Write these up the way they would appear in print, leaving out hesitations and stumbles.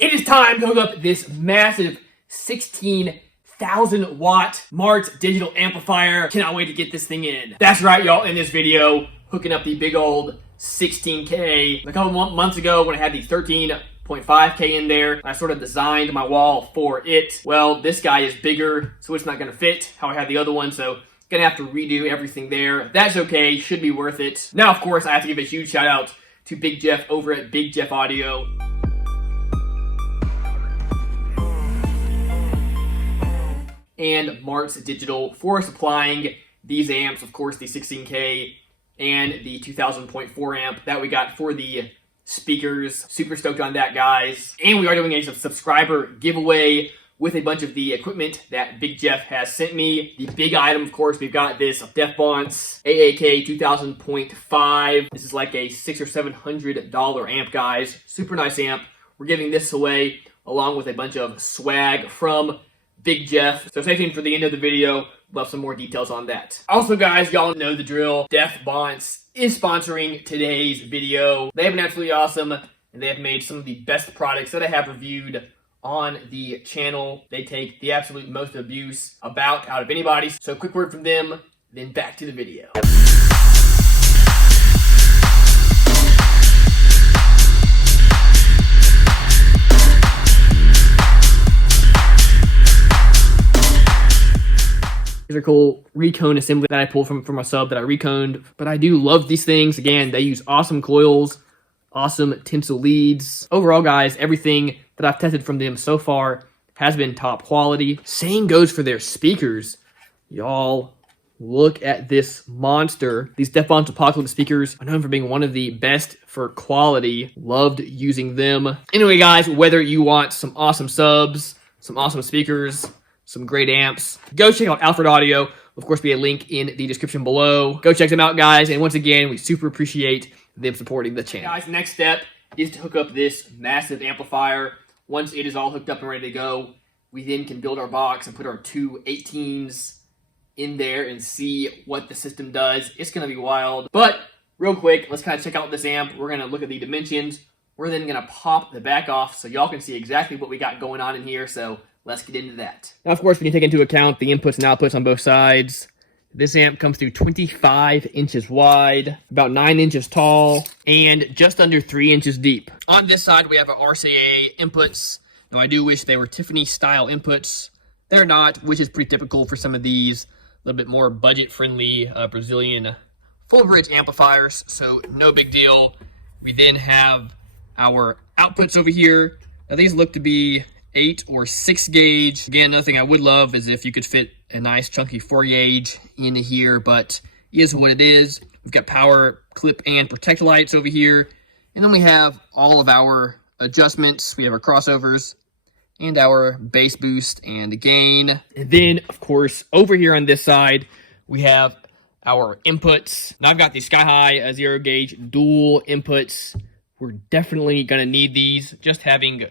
It is time to hook up this massive 16,000 watt Marts digital amplifier. Cannot wait to get this thing in. That's right, y'all. In this video, hooking up the big old 16K. A couple months ago when I had the 13.5K in there, I sort of designed my wall for it. Well, this guy is bigger, so it's not gonna fit how I had the other one, so gonna have to redo everything there. That's okay, should be worth it. Now, of course, I have to give a huge shout out to Big Jeff over at Big Jeff Audio. And Marts Digital for supplying these amps, of course, the 16K and the 2000.4 amp that we got for the speakers. Super stoked on that, guys. And we are doing a subscriber giveaway with a bunch of the equipment that Big Jeff has sent me. The big item, of course, we've got this Defbonce AAK 2000.5. This is like a $600 or $700 amp, guys. Super nice amp. We're giving this away along with a bunch of swag from Big Jeff. So stay tuned for the end of the video. We'll have some more details on that. Also, guys, y'all know the drill. Defbonce is sponsoring today's video. They have been absolutely awesome, and they have made some of the best products that I have reviewed on the channel. They take the absolute most abuse out of anybody. So quick word from them, then back to the video. These are cool recone assembly that I pulled from a sub that I reconed. But I do love these things. Again, they use awesome coils, awesome tinsel leads. Overall, guys, everything that I've tested from them so far has been top quality. Same goes for their speakers. Y'all, look at this monster. These Defbonce Apocalypse speakers are known for being one of the best for quality. Loved using them. Anyway, guys, whether you want some awesome subs, some awesome speakers, some great amps, go check out Alfred Audio. Of course, be a link in the description below. Go check them out, guys. And once again, we super appreciate them supporting the channel. Guys, next step is to hook up this massive amplifier. Once it is all hooked up and ready to go, we then can build our box and put our two 18s in there and see what the system does. It's going to be wild. But real quick, let's kind of check out this amp. We're going to look at the dimensions. We're then going to pop the back off so y'all can see exactly what we got going on in here. So let's get into that. Now, of course, we can take into account the inputs and outputs on both sides. This amp comes through 25 inches wide, about 9 inches tall, and just under 3 inches deep. On this side, we have our RCA inputs. Now, I do wish they were Tiffany-style inputs. They're not, which is pretty typical for some of these a little bit more budget-friendly Brazilian full-bridge amplifiers, so no big deal. We then have our outputs over here. Now, these look to be 8 or 6 gauge. Again, another thing I would love is if you could fit a nice chunky 4 gauge in here, but it is what it is. We've got power, clip, and protect lights over here. And then we have all of our adjustments. We have our crossovers and our bass boost and gain. And then, of course, over here on this side, we have our inputs. Now I've got the Sky High 0 gauge dual inputs. We're definitely gonna need these. Just having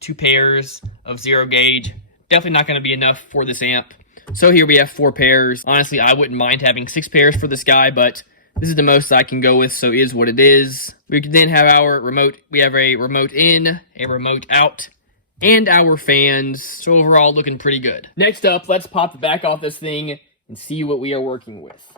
2 pairs of 0 gauge, definitely not going to be enough for this amp. So here we have 4 pairs. Honestly, I wouldn't mind having 6 pairs for this guy, but this is the most I can go with, so it is what it is. We can then have our remote. We have a remote in, a remote out, and our fans. So overall, looking pretty good. Next up, let's pop the back off this thing and see what we are working with.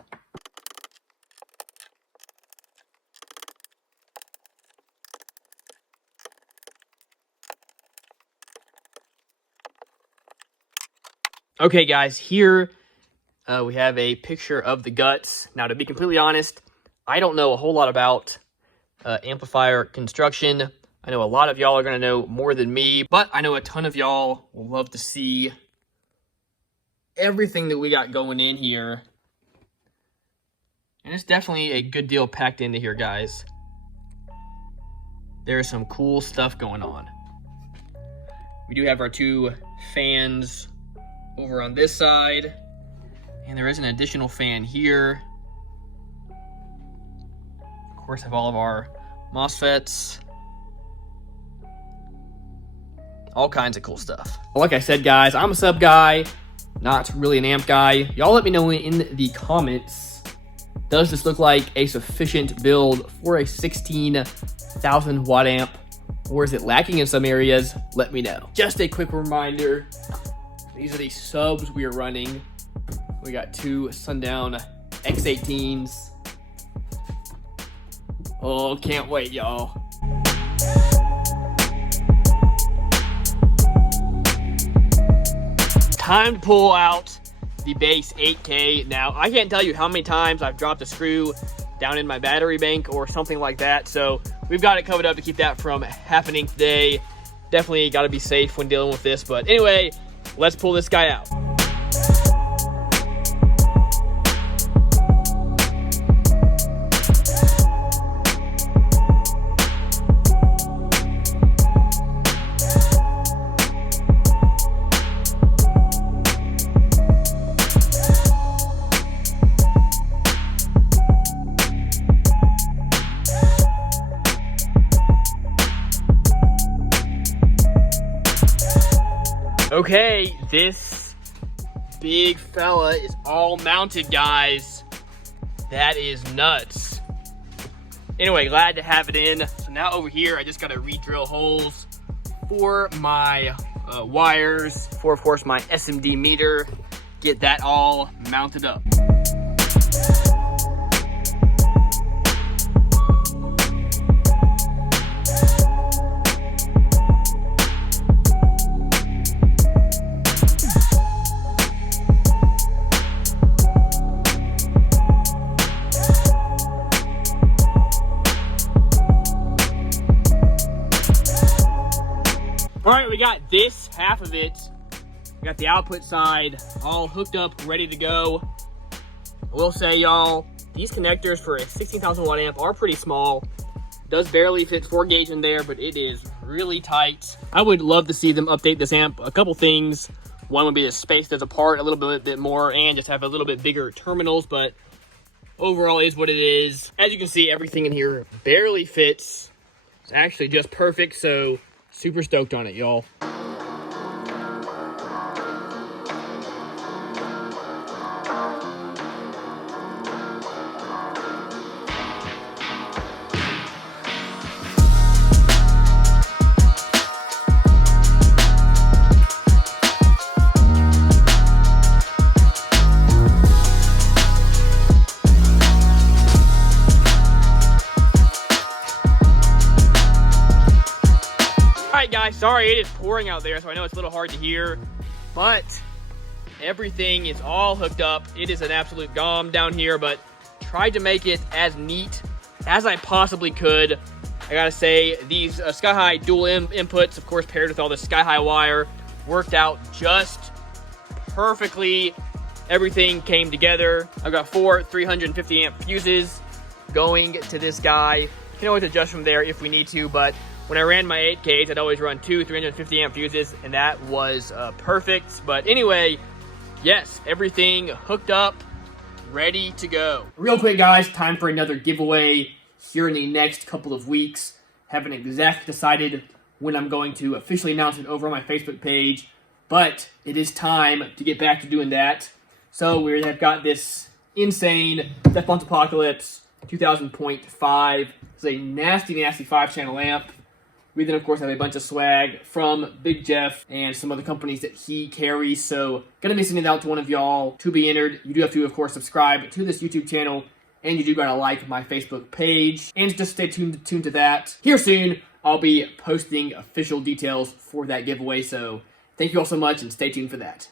Okay, guys, here we have a picture of the guts. Now, to be completely honest, I don't know a whole lot about amplifier construction. I know a lot of y'all are going to know more than me, but I know a ton of y'all will love to see everything that we got going in here. And it's definitely a good deal packed into here, guys. There's some cool stuff going on. We do have our 2 fans over on this side, and there is an additional fan here. Of course, have all of our MOSFETs, all kinds of cool stuff. Like I said, guys, I'm a sub guy, not really an amp guy. Y'all let me know in the comments, does this look like a sufficient build for a 16,000 watt amp? Or is it lacking in some areas? Let me know. Just a quick reminder, these are the subs we are running. We got 2 Sundown X18s. Oh, can't wait, y'all. Time to pull out the base 8K. Now, I can't tell you how many times I've dropped a screw down in my battery bank or something like that, so we've got it covered up to keep that from happening today. Definitely got to be safe when dealing with this, but anyway, let's pull this guy out. Okay, this big fella is all mounted, guys. That is nuts. Anyway, glad to have it in. So now over here, I just gotta re-drill holes for my wires, for of course my SMD meter, get that all mounted up. All right, we got this half of it. We got the output side all hooked up, ready to go. I will say, y'all, these connectors for a 16,000 watt amp are pretty small. Does barely fit 4 gauge in there, but it is really tight. I would love to see them update this amp. A couple things. One would be to space this apart a little bit more and just have a little bit bigger terminals, but overall is what it is. As you can see, everything in here barely fits. It's actually just perfect, so super stoked on it, y'all. Guys, sorry it is pouring out there, so I know it's a little hard to hear, but everything is all hooked up. It is an absolute gom down here, but tried to make it as neat as I possibly could. I gotta say, these Sky-High dual inputs, of course paired with all the Sky-High wire, worked out just perfectly. Everything came together. I've got 4 350 amp fuses going to this guy. You can always adjust from there if we need to, but when I ran my 8Ks, I'd always run 2 350 amp fuses, and that was perfect. But anyway, yes, everything hooked up, ready to go. Real quick, guys, time for another giveaway here in the next couple of weeks. Haven't exactly decided when I'm going to officially announce it over on my Facebook page, but it is time to get back to doing that. So we have got this insane Death Bounce Apocalypse 2000.5. It's a nasty 5-channel amp. We then, of course, have a bunch of swag from Big Jeff and some other companies that he carries. So, gonna be sending it out to one of y'all to be entered. You do have to, of course, subscribe to this YouTube channel, and you do gotta like my Facebook page. And just stay tuned to that. Here soon, I'll be posting official details for that giveaway. So, thank you all so much, and stay tuned for that.